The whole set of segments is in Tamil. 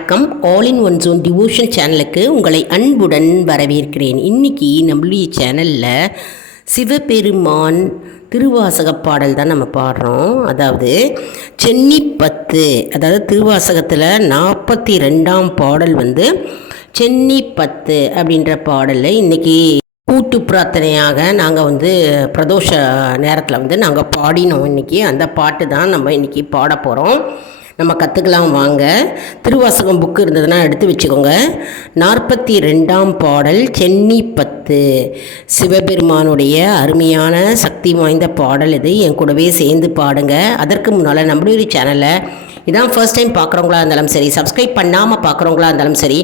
வணக்கம். All in one zone devotion சேனலுக்கு உங்களை அன்புடன் வரவேற்கிறேன். இன்னைக்கு நம்மளுடைய சேனலில் சிவபெருமான் திருவாசக பாடல் தான் நம்ம பாடுறோம். அதாவது சென்னி பத்து அதாவது திருவாசகத்தில் நாற்பத்தி ரெண்டாம் பாடல் வந்து சென்னி பத்து அப்படின்ற பாடலில் இன்றைக்கி கூட்டு பிரார்த்தனையாக நாங்கள் வந்து பிரதோஷ நேரத்தில் வந்து நாங்கள் பாடினோம். இன்றைக்கி அந்த பாட்டு தான் நம்ம இன்றைக்கி பாட போகிறோம் நம்ம கற்றுக்கலாம் வாங்க. திருவாசகம் புக்கு இருந்ததுன்னா எடுத்து வச்சுக்கோங்க. நாற்பத்தி ரெண்டாம் பாடல் சென்னி பத்து. சிவபெருமானுடைய அருமையான சக்தி வாய்ந்த பாடல் இது. என் கூடவே சேர்ந்து பாடுங்க. அதற்கு முன்னால் நம்மளுடைய சேனலை இதான் ஃபர்ஸ்ட் டைம் பார்க்குறவங்களா இருந்தாலும் சரி சப்ஸ்கிரைப் பண்ணாமல் பார்க்குறவங்களா இருந்தாலும் சரி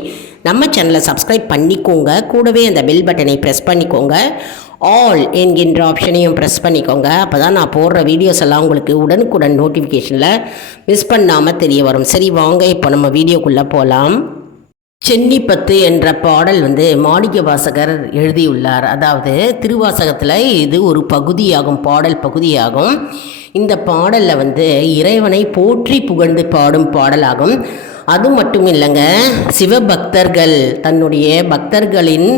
நம்ம சேனலை சப்ஸ்கிரைப் பண்ணிக்கோங்க. கூடவே அந்த பெல் பட்டனை ப்ரெஸ் பண்ணிக்கோங்க. ஆல் என்கின்ற ஆப்ஷனையும் ப்ரெஸ் பண்ணிக்கோங்க. அப்போ தான் நான் போடுற வீடியோஸ் எல்லாம் உங்களுக்கு உடனுக்குடன் நோட்டிஃபிகேஷனில் மிஸ் பண்ணாமல் தெரிய வரும். சரி வாங்க இப்போ நம்ம வீடியோக்குள்ளே போகலாம் சென்னிப்பத்து என்ற பாடல் வந்து மாணிக்க வாசகர் எழுதியுள்ளார். அதாவது திருவாசகத்தில் இது ஒரு பகுதியாகும் பாடல் பகுதியாகும். இந்த பாடலில் வந்து இறைவனை போற்றி புகழ்ந்து பாடும் பாடலாகும். அது மட்டும் இல்லைங்க சிவபக்தர்கள் தன்னுடைய பக்தர்களின்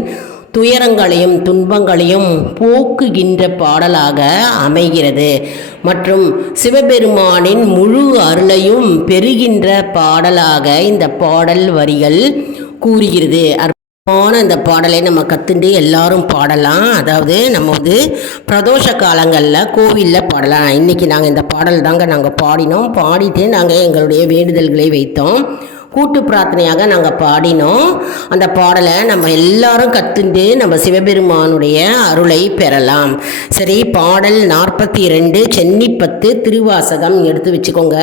துயரங்களையும் துன்பங்களையும் போக்குகின்ற பாடலாக அமைகிறது. மற்றும் சிவபெருமானின் முழு அருளையும் பெறுகின்ற பாடலாக இந்த பாடல் வரிகள் கூறுகிறது. அற்புதமான இந்த பாடலை நம்ம கற்றுண்டு எல்லாரும் பாடலாம். அதாவது நம்ம வந்து பிரதோஷ காலங்களில் கோவிலில் பாடலாம். இன்றைக்கி நாங்கள் இந்த பாடல் தாங்க நாங்கள் பாடினோம். பாடிட்டு நாங்கள் எங்களுடைய வேண்டுதல்களை வைத்தோம். கூட்டு பிரார்த்தனையாக நாங்கள் பாடினோம். அந்த பாடலை நம்ம எல்லாரும் கத்துண்டு நம்ம சிவபெருமானுடைய அருளை பெறலாம். சரி பாடல் நாற்பத்தி ரெண்டு சென்னிப்பத்து திருவாசகம் எடுத்து வச்சுக்கோங்க.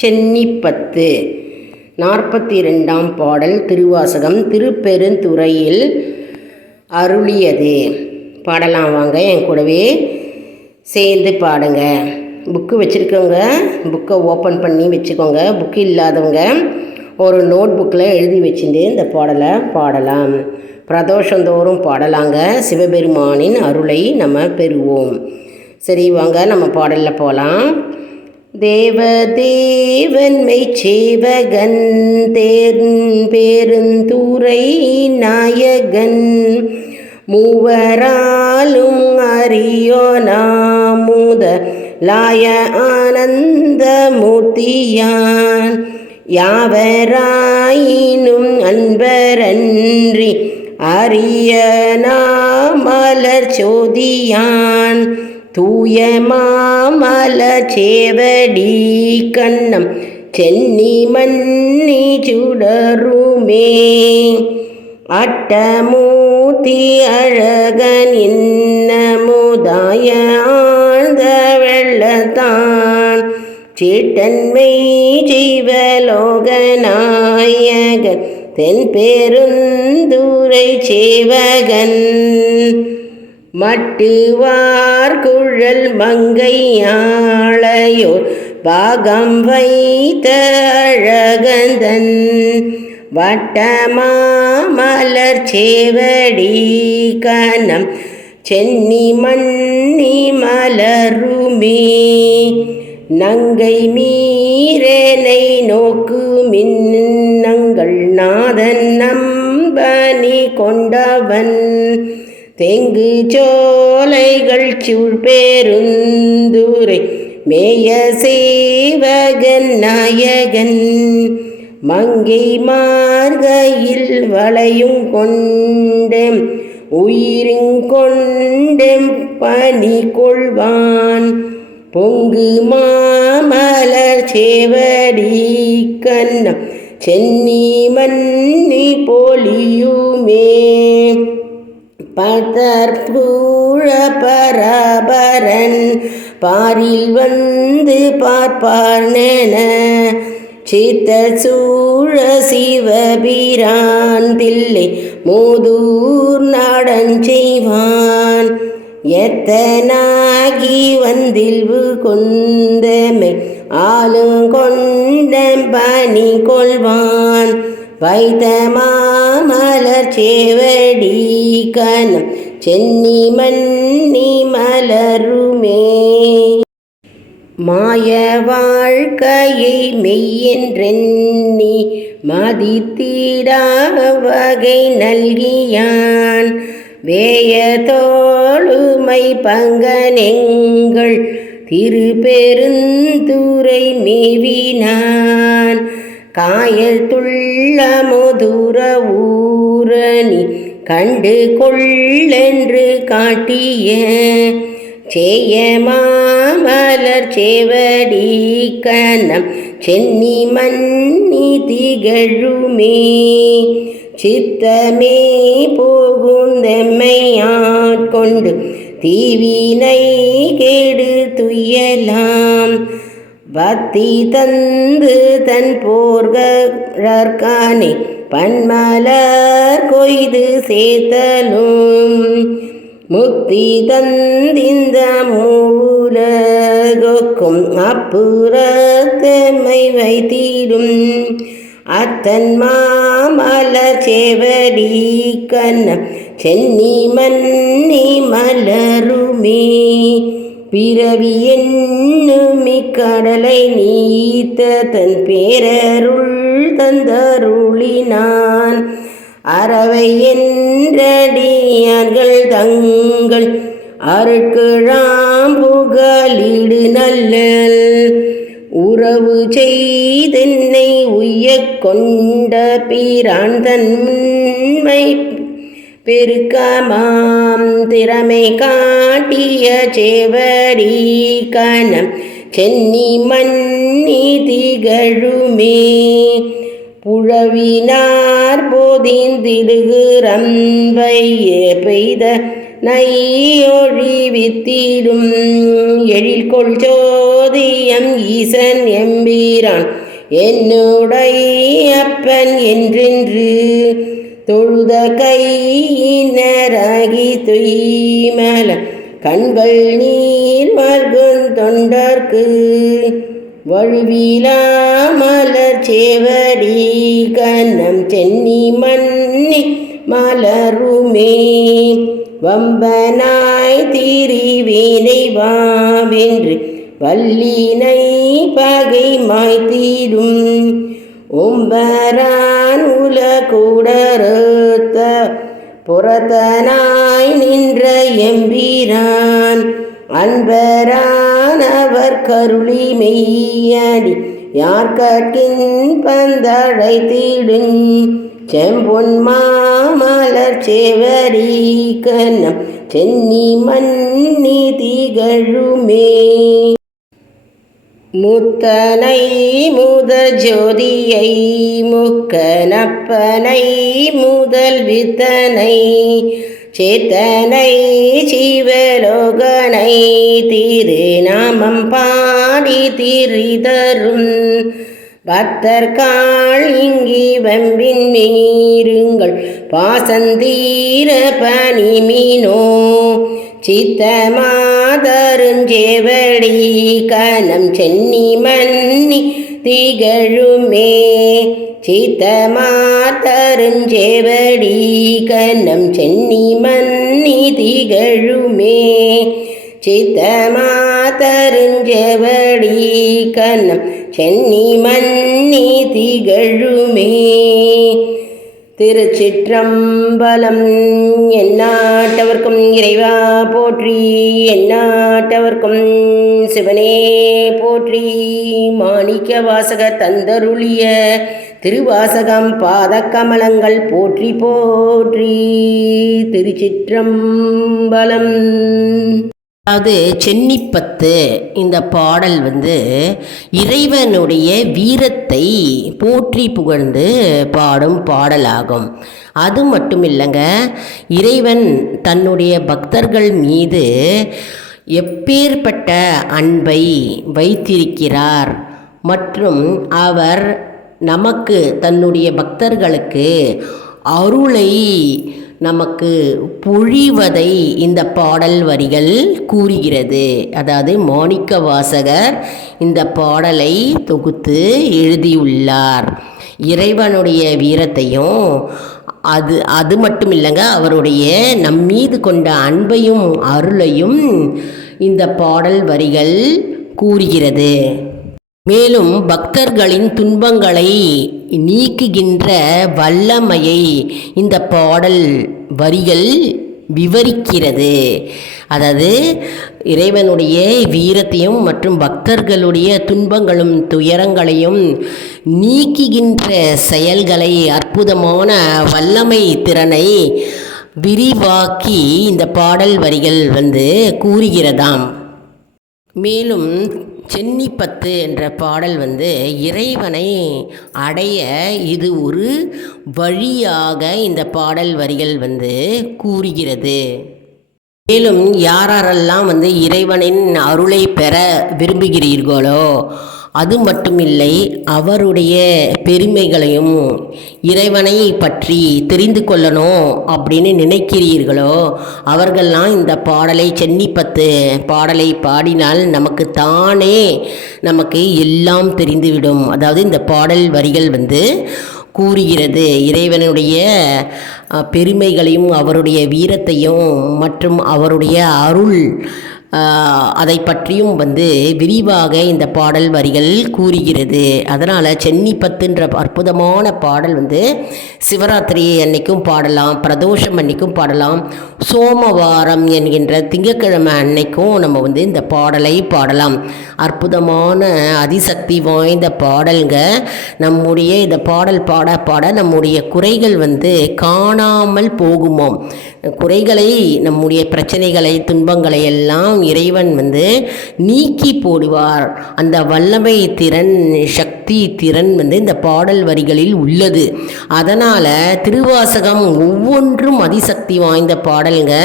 சென்னிப்பத்து நாற்பத்தி ரெண்டாம் பாடல் திருவாசகம் திருப்பெருந்துறையில் அருளியது. பாடலாம் வாங்க என் கூடவே சேர்ந்து பாடுங்க. புக்கு வச்சுருக்கவங்க புக்கை ஓப்பன் பண்ணி வச்சுக்கோங்க. புக்கு இல்லாதவங்க ஒரு நோட் புக்கில் எழுதி வச்சுட்டு இந்த பாடலை பாடலாம். பிரதோஷந்தோறும் பாடலாங்க. சிவபெருமானின் அருளை நம்ம பெறுவோம். சரி வாங்க நம்ம பாடலில் போகலாம். தேவதேவன்மை சேவகன் தேர் பேருந்துரை நாயகன் மூவராலும் அறியோ நாமுத லாய ஆனந்த மூர்த்தியான் யாவராயினும் அன்பரன்றி அரிய நாமலர் சோதியான். தூய மாமல சேவடி கண்ணம் சென்னி மன்னி சுடருமே. அட்டமூர்த்தி அழகன் இன்னமுதாய ஆழ்ந்த வெள்ளத்தான் சீட்டன்மை ஜீவலோகநாயகன் தென் பெருந்தூரை சேவகன். மட்டுவார் குழல் மங்கையாளையோர் பாகம் வைத்த அழகந்தன். வட்டமாமலர் சேவடி கணம் சென்னி மண்ணி மலருமே. நங்கை மீரனை நோக்கு மின்னங்கள் நாதன் நம்பனி கொண்டவன். தெங்கு சோலைகள் சூழ்பேருந்துரை மேய சேவகன் நாயகன். மங்கை மார்கையில் வளையும் கொண்டேன் உயிரிங்கொண்டெம் பனி கொள்வான். பொங்கு மாமலர் சேவடி கண்ணம் சென்னி மன்னி பொலியுமே. பதற்பூழ பரபரன் பாரில் வந்து பார்ப்பார் நென சித்த சூழ சிவபிரான் தில்லை மூதூர் நாடஞ்செய்வான் எத்தனாகி வந்தில்வு கொண்டமை ஆளும் கொண்ட பணி கொள்வான். வைத்த மாமலர் சேவடி கணம் சென்னி மன்னி மலருமே. மாய வாழ்க்கையை மெய்யென்றெண்ணி மதித்திடா வகை நல்கியான். வேய தோளுமை பங்கனெங்கள் திருப்பெருந்துரை மேவினான். காயல் துள்ள முதுர ஊரணி கண்டு கொள்ளென்று காட்டிய சேய மாமலர் சேவடி கணம் சென்னி மன்னி திகழுமே. சித்தமே போகுந்தெம்மையாட்கொண்டு தீவினை கேடு துயலாம். பக்தி தந்து தன் போர்கற்கானே பன்மலர் கொய்து சேத்தலும் முக்தி தந்திந்த மூலகொக்கும் அப்புறத்தமை வைத்தீரும் அத்தன் மாமல சேவடி கண்ண சென்னி மன்னி மலருமே. பிறவி என்னுமி கடலை நீத்த தன் பேரருள் தந்தருளினான். அறவை என்றடியார்கள் தங்கள் அருட்கிழாம் புகழிடு நல்லல். உறவு செய்தென்னை உய்யக் கொண்ட பிரான் தன்மை பெருக்கமாம். திறமை காட்டிய சேவடி கணம் சென்னி மன்னி திகழுமே. புழவினார் போதிந்திடுகிறம்பைய பெய்த நையொழி வித்திடும் எழில்கொள் ஜோதியம் ஈசன் எம்பீரான். என்னுடைய அப்பன் என்றென்று தொழுத கையினராகி துய்மல கண்கள் நீர் மல்கும் தொண்டர்க்கு வழுவிலா மலர் சேவடி கனம் சென்னி மன்னி மலருமே. வம்பனாய் திரிவேனை வாவென்று வல்லினை பகை மாய்த்தீரும் உம்பரான் உல கூடறுத்த புறத்தனாய் நின்ற எம்பீரான் அன்பரானவர் கருளி மெய்யடி யார் கற்கின் பந்தழைத்திடும் செம்பொன் மாமலர் சேவரி கண்ணம் சென்னி மன்னி திகழுமே. முத்தனை முத ஜோதியை முக்கனப்பனை முதல் வித்தனை சேத்தனை சிவலோகனை திருநாமம் பாடி திரிதரும். பக்தர்காள் இங்கி வம்பின் மீறுங்கள் பாசந்தீர பனிமீனோ சித்தமாதருஞ்சேவடி கனம் சென்னி மன்னி திகழுமே சித்தமாதருஞ்சேவடி கனம் சென்னி மன்னி திகழுமே சித்தமாதருஞ்சேவடி கனம் சென்னி மன்னி திகழுமே திருச்சிற்றம்பலம். எந்நாட்டவர்க்கும் இறைவா போற்றி எந்நாட்டவர்க்கும் சிவனே போற்றி. மாணிக்க வாசக தந்தருளிய திருவாசகம் பாதக்கமலங்கள் போற்றி போற்றி. திருச்சிற்றம்பலம். அதாவது சென்னிப்பத்து இந்த பாடல் வந்து இறைவனுடைய வீரத்தை போற்றி புகழ்ந்து பாடும் பாடலாகும். அது மட்டும் இல்லைங்க இறைவன் தன்னுடைய பக்தர்கள் மீது எப்பேற்பட்ட அன்பை வைத்திருக்கிறார் மற்றும் அவர் நமக்கு தன்னுடைய பக்தர்களுக்கு அருளை நமக்கு பொழிவதை இந்த பாடல் வரிகள் கூறுகிறது. அதாவது மாணிக்க வாசகர் இந்த பாடலை தொகுத்து எழுதியுள்ளார். இறைவனுடைய வீரத்தையும் அது அது மட்டும் இல்லைங்க அவருடைய நம் மீது கொண்ட அன்பையும் அருளையும் இந்த பாடல் வரிகள் கூறுகிறது. மேலும் பக்தர்களின் துன்பங்களை நீக்குகின்ற வல்லமையை இந்த பாடல் வரிகள் விவரிக்கிறது. அதாவது இறைவனுடைய வீரத்தையும் மற்றும் பக்தர்களுடைய துன்பங்களும் துயரங்களையும் நீக்குகின்ற செயல்களை அற்புதமான வல்லமை திறனை விரிவாக்கி இந்த பாடல் வரிகள் வந்து கூறுகிறதாம். மேலும் சென்னிப்பத்து என்ற பாடல் வந்து இறைவனை அடைய இது ஒரு வழியாக இந்த பாடல் வரிகள் வந்து கூறுகிறது. மேலும் யாரெல்லாம் வந்து இறைவனின் அருளை பெற விரும்புகிறீர்களோ அது மட்டுமில்லை அவருடைய பெருமைகளையும் இறைவனை பற்றி தெரிந்து கொள்ளணும் அப்படின்னு நினைக்கிறீர்களோ? அவர்கள்லாம் இந்த பாடலை சென்னிப்பத்து பாடலை பாடினால் நமக்கு தானே நமக்கு எல்லாம் தெரிந்துவிடும். அதாவது இந்த பாடல் வரிகள் வந்து கூறுகிறது இறைவனுடைய பெருமைகளையும் அவருடைய வீரத்தையும் மற்றும் அவருடைய அருள் அதை பற்றியும் வந்து விரிவாக இந்த பாடல் வரிகள் கூறுகிறது. அதனால் சென்னிப்பத்துன்ற அற்புதமான பாடல் வந்து சிவராத்திரி அன்னைக்கும் பாடலாம் பிரதோஷம் அன்னைக்கும் பாடலாம் சோமவாரம் என்கின்ற திங்கக்கிழமை அன்னைக்கும் நம்ம வந்து இந்த பாடலை பாடலாம். அற்புதமான அதிசக்தி வாய்ந்த பாடல்ங்க நம்முடைய இந்த பாடல் பாட பாட நம்முடைய குறைகள் வந்து காணாமல் போகுமோம் குறைகளை நம்முடைய பிரச்சனைகளை துன்பங்களை எல்லாம் இறைவன் வந்து நீக்கி போடுவார். அந்த வல்லமை திறன் சக்தி திறன் வந்து இந்த பாடல் வரிகளில் உள்ளது. அதனால் திருவாசகம் ஒவ்வொன்றும் அதிசக்தி வாய்ந்த பாடல்ங்க.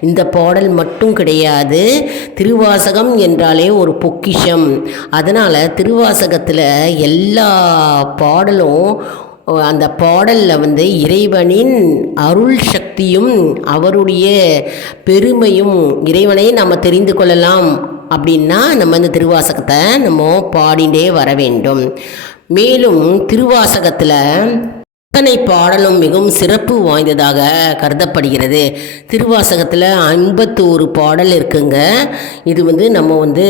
இந்த பாடல் மட்டும் கிடையாது. திருவாசகம் என்றாலே ஒரு பொக்கிஷம். அதனால் திருவாசகத்தில் எல்லா பாடலும் அந்த பாடலில் வந்து இறைவனின் அருள் சக்தியும் அவருடைய பெருமையும் இறைவனை நம்ம தெரிந்து கொள்ளலாம் அப்படின்னா நம்ம இந்த திருவாசகத்தை நம்ம பாடிண்டே வர வேண்டும். மேலும் திருவாசகத்தில் அத்தனை பாடலும் மிகவும் சிறப்பு வாய்ந்ததாக கருதப்படுகிறது. திருவாசகத்தில் ஐம்பத்தோரு பாடல் இருக்குங்க. இது வந்து நம்ம வந்து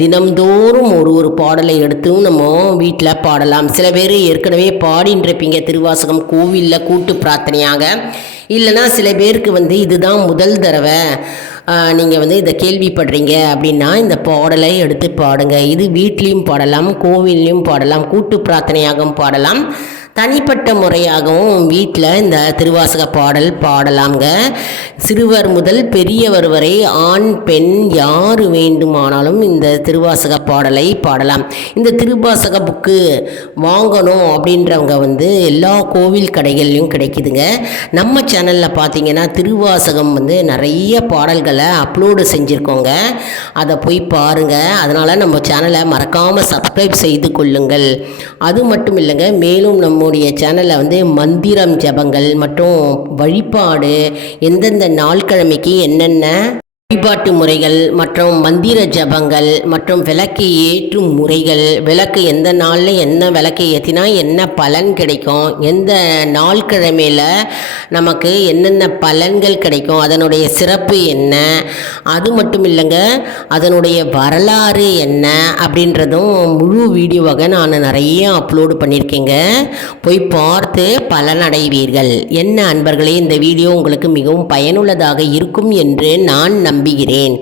தினம்தோறும் ஒரு ஒரு பாடலை எடுத்தும் நம்ம வீட்டில் பாடலாம். சில பேர் ஏற்கனவே பாடின்னு இருப்பீங்க திருவாசகம் கோவிலில் கூட்டு பிரார்த்தனையாக. இல்லைன்னா சில பேருக்கு வந்து இதுதான் முதல் தடவை நீங்கள் வந்து இதை கேள்விப்படுறீங்க அப்படின்னா இந்த பாடலை எடுத்து பாடுங்க. இது வீட்லேயும் பாடலாம் கோவில்லையும் பாடலாம் கூட்டு பிரார்த்தனையாகவும் பாடலாம். தனிப்பட்ட முறையாகவும் வீட்டில் இந்த திருவாசக பாடல் பாடலாங்க சிறுவர் முதல் பெரியவர் வரை ஆண் பெண் யார் வேண்டுமானாலும் இந்த திருவாசக பாடலை பாடலாம். இந்த திருவாசக புக்கு வாங்கணும் அப்படின்றவங்க வந்து எல்லா கோவில் கடைகள்லையும் கிடைக்குதுங்க. நம்ம சேனலில் பார்த்தீங்கன்னா திருவாசகம் வந்து நிறைய பாடல்களை அப்லோடு செஞ்சுருக்கோங்க. அதை போய் பாருங்கள் அதனால் நம்ம சேனலை மறக்காமல் சப்ஸ்கிரைப் செய்து கொள்ளுங்கள். அது மட்டும் இல்லைங்க மேலும் நம்முடைய சேனலில் வந்து மந்திரம் ஜபங்கள் மற்றும் வழிபாடு எந்தெந்த நாள்கிழமைக்கு என்னென்ன வழிபாட்டு முறைகள் மற்றும் மந்திர ஜபங்கள் மற்றும் விளக்கை ஏற்றும் முறைகள் விளக்கு எந்த நாளில் என்ன விளக்கை ஏற்றினா என்ன பலன் கிடைக்கும் எந்த நாள் கிழமையில் நமக்கு என்னென்ன பலன்கள் கிடைக்கும் அதனுடைய சிறப்பு என்ன அது மட்டும் இல்லைங்க அதனுடைய வரலாறு என்ன அப்படின்றதும் முழு வீடியோவாக நான் நிறைய அப்லோடு பண்ணியிருக்கேங்க. போய் பார்த்து பலனடைவீர்கள். என்ன அன்பர்களே இந்த வீடியோ உங்களுக்கு மிகவும் பயனுள்ளதாக இருக்கும் என்று நான் நம்புகிறேன்.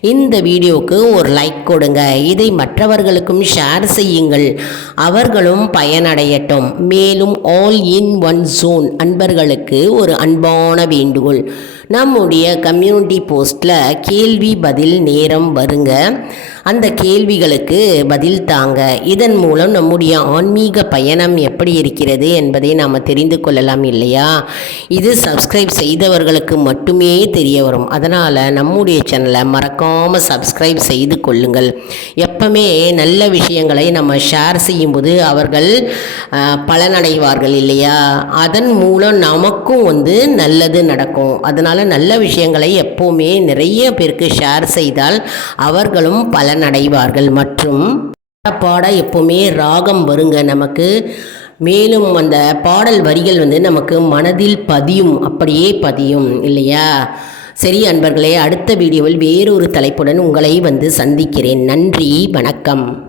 இந்த வீடியோவுக்கு ஒரு லைக் கொடுங்க. இதை மற்றவர்களுக்கும் ஷேர் செய்யுங்கள். அவர்களும் பயனடையட்டும். மேலும் ஆல் இன் ஒன் ஜோன் அன்பர்களுக்கு ஒரு அன்பான வேண்டுகோள். நம்முடைய கம்யூனிட்டி போஸ்ட்டில் கேள்வி பதில் நேரம் வருங்க. அந்த கேள்விகளுக்கு பதில் தாங்க. இதன் மூலம் நம்முடைய ஆன்மீக பயணம் எப்படி இருக்கிறது என்பதை நாம் தெரிந்து கொள்ளலாம் இல்லையா? இது சப்ஸ்கிரைப் செய்தவர்களுக்கு மட்டுமே தெரிய வரும். அதனால் நம்முடைய சேனலை மறக்காமல் சப்ஸ்கிரைப் செய்து கொள்ளுங்கள். எப்பவுமே நல்ல விஷயங்களை நம்ம ஷேர் செய்யும்போது அவர்கள் பலனடைவார்கள் இல்லையா? அதன் மூலம் நமக்கும் வந்து நல்லது நடக்கும். அதனால் நல்ல விஷயங்களை எப்போவுமே நிறைய பேருக்கு ஷேர் செய்தால் அவர்களும் பலனடைவார்கள். மற்றும் பாட எப்போவுமே ராகம் வருங்க நமக்கு. மேலும் அந்த பாடல் வரிகள் வந்து நமக்கு மனதில் பதியும் அப்படியே பதியும் இல்லையா? சரி அன்பர்களே அடுத்த வீடியோவில் வேறொரு தலைப்புடன் உங்களை வந்து சந்திக்கிறேன். நன்றி வணக்கம்.